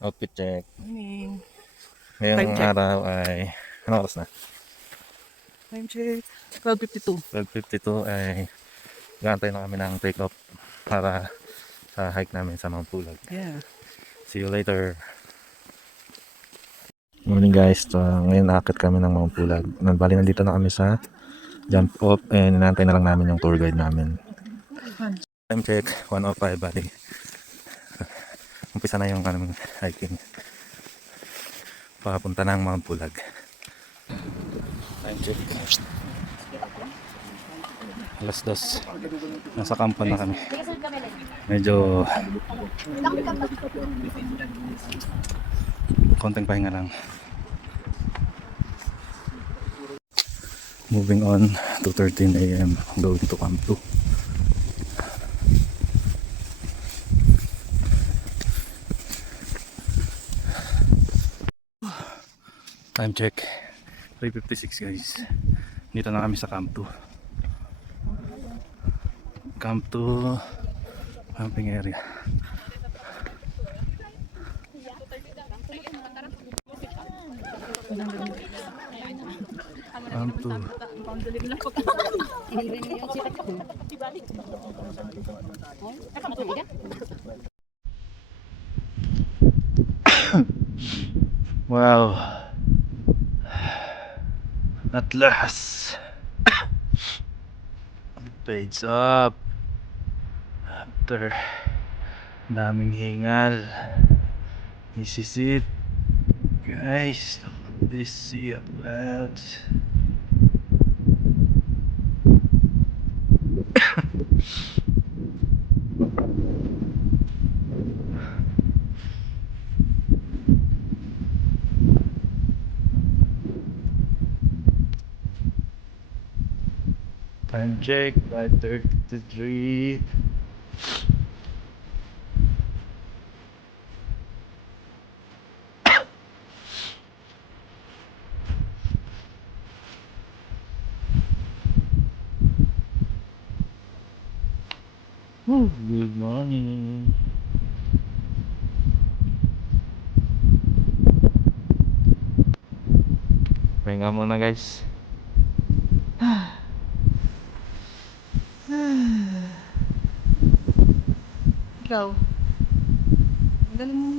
Outfit check. Morning. Ngayong Time check. araw ay, ano oras na? Time check. 12:52. 12:52 ay gantay na kami ng take off para sa hike namin sa Mount Pulag. Yeah. See you later. Morning guys, ngayon nakakit kami ng Mount Pulag. Bali nandito na kami sa jump off and inaantay na lang namin yung tour guide namin. Time check, 1:05 bali. Umpisa na yung hiking. Papunta ng Mount Pulag. Time check. Alas 2. Nasa kampo na kami. Medyo konting pahinga lang. Moving on, 2:13 AM going to Camp 2. Time check, 3:56 guys. Dito na kami sa Camp 2. Camp 2 camping area. Camp 2. Wow. At last. Page up. After daming hingal. This is it. Guys, this sea of clouds. Time check, 5:33. Good morning. Pahinga muna guys. Ikaw. Ang galing mo.